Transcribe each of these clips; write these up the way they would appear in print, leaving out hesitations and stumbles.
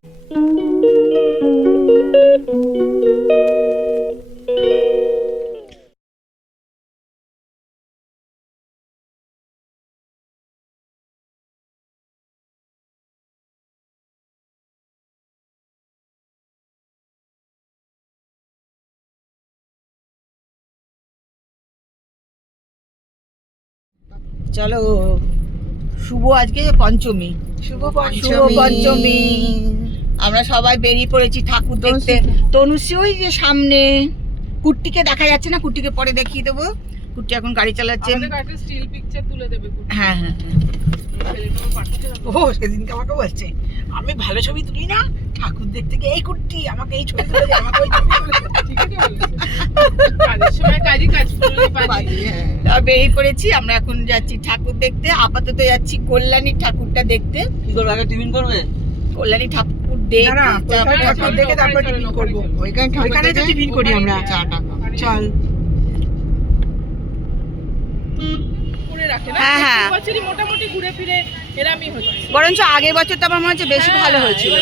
চলো, শুভ আজকে পঞ্চমী। শুভ পঞ্চমী। আমরা সবাই বেরিয়ে পড়েছি ঠাকুর দেখতে। তনুশ্রী ওই যে সামনে, কুট্টিকে দেখা যাচ্ছে না, কুট্টিকে পরে দেখিয়ে দেবো। কুট্টি এখন গাড়ি চালাচ্ছে। হ্যাঁ হ্যাঁ হ্যাঁ। ও সেদিনকে আমাকে বলছে আমি ভালো ছবি তুলি না, ঠাকুর দেখতে গিয়ে এই কুট্টি আমাকে এই ছবি তুলে দে, আমাকে ওই ছবি তুলে দে। বেরিয়ে পড়েছি আমরা, এখন যাচ্ছি ঠাকুর দেখতে। আপাতত যাচ্ছি কল্যাণী ঠাকুরটা দেখতে। কি করবে, আগে টিফিন করবে? কল্যাণী ঠাকুর দেখে তারপর টিফিন করবো। ওইখানে তো টিফিন করি আমরা। চল। হ্যাঁ হ্যাঁ, মোটামুটি ঘুরে ফিরে এরামই হচ্ছে। বরঞ্চ আগের বছর তো আমার মনে হচ্ছে বেশি ভালো হয়েছিল।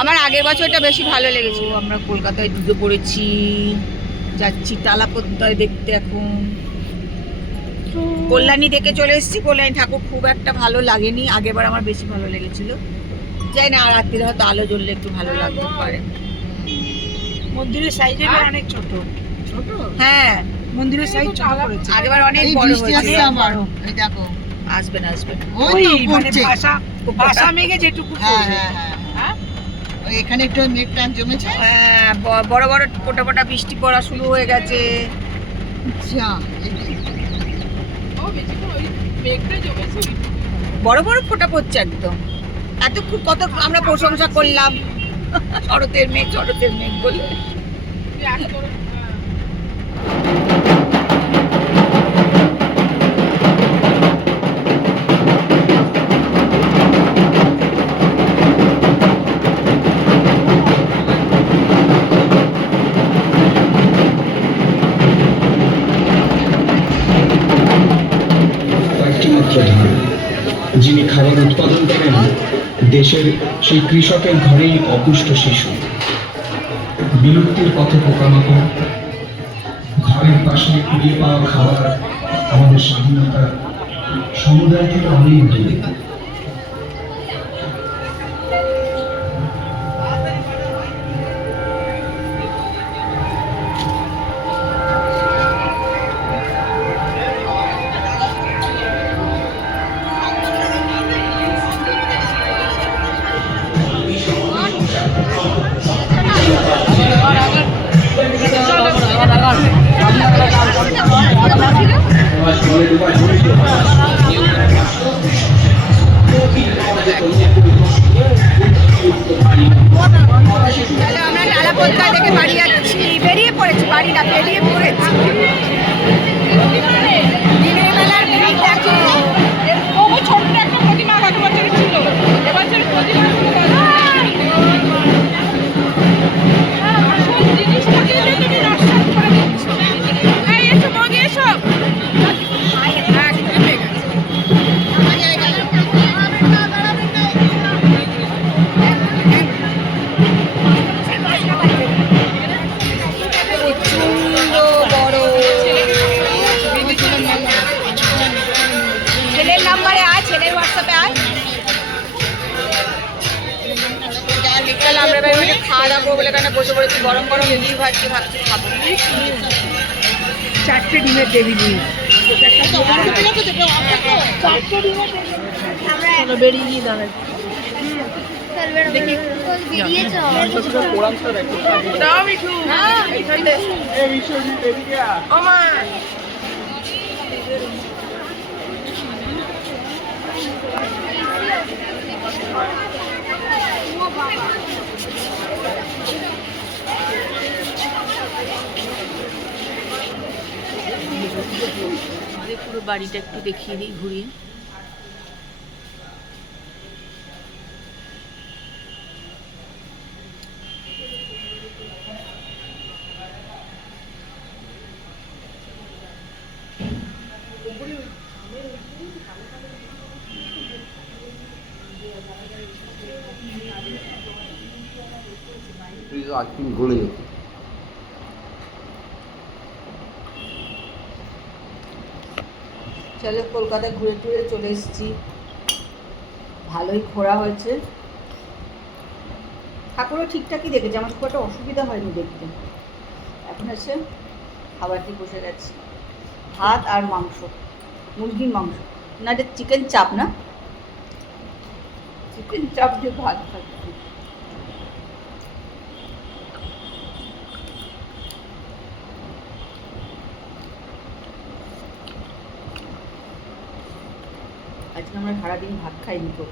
আমার আগের বছরটা বেশি ভালো লেগেছিল। আমরা কলকাতায় ঢুকে পড়েছি, যাচ্ছি তালাপদ্দায় দেখতে। এখন কল্যাণী দেখে চলে এসেছি। কল্যাণী ঠাকুর খুব একটা ভালো লাগেনি, আগেরবার আমার বেশি ভালো লেগেছিল। যাই না, রাত্রিরে হয়তো আলো জ্বললে একটু ভালো লাগতে পারে। মন্দিরের সাইজে অনেক ছোট ছোট। হ্যাঁ, মন্দিরের সাইজ ছোট করেছে। আগেরবার অনেক বড় হয়েছে। এই দেখো, আসবেন আসবেন। ওই মানে ভাষা মেঘে যেটুকু। হ্যাঁ হ্যাঁ হ্যাঁ, এখানে একটু মেঘ টান জমেছে। হ্যাঁ, বড় বড় ফোঁটা ফোঁটা বৃষ্টি পড়া শুরু হয়ে গেছে। বড় বড় ফোঁটা পড়ছে একদম। এতক্ষণ কত আমরা প্রশংসা করলাম শরতের মেঘ, শরতের মেঘ বলে। যিনি খাবার উৎপাদন করেন দেশের সেই কৃষকের ঘরেই অপুষ্ট শিশু। বিলুপ্তির পথে পোকামাকড়, ঘরের পাশে কুড়িয়ে পাওয়া খাবার আমাদের স্বাধীনতা সমুদায় থেকে অনেক দূরে। আমরা তালাপদ্দায় থেকে বাড়ি যাচ্ছি। বেরিয়ে পড়েছি, বাড়ি না বেরিয়ে পড়েছি। দিনের বেলার মেঘ দেখো। ছোট্ট একটা প্রতিমা গত বছর ছিল, এবছর প্রতিমা জিনিসটাকে তুমি নষ্ট করে দিচ্ছ। এই এসব মগে এসব ছেলের নাম্বারে আয়, ছেলের হোয়াটসঅ্যাপে আয়। বিকাল আমরা খাওয়া দাওয়া করবো বলে এখানে বসে পড়েছি। গরম গরম ইডলি ভাবছি খাবো। 4টে ডিমের টেবিল বেরিয়ে গিয়ে দাঁড়াই। দেখি পুরো বাড়িটা একটু দেখিয়ে দিই ঘুরিয়ে। আইসক্রিম গলে যেত। চলো, কলকাতায় ঘুরে টুরে চলে এসেছি, ভালোই ঘোরা হয়েছে। ঠাকুরও ঠিকঠাকই দেখেছে, আমার খুব একটা অসুবিধা হয়নি দেখতে। এখন এসে খাবার দিয়ে বসে গেছি, ভাত আর মাংস, মুরগির মাংস, না এটা চিকেন চাপ, না চিকেন চাপ দিয়ে ভাত খাচ্ছি। আজকে আমরা সারাদিন ভাত খাইনি তো।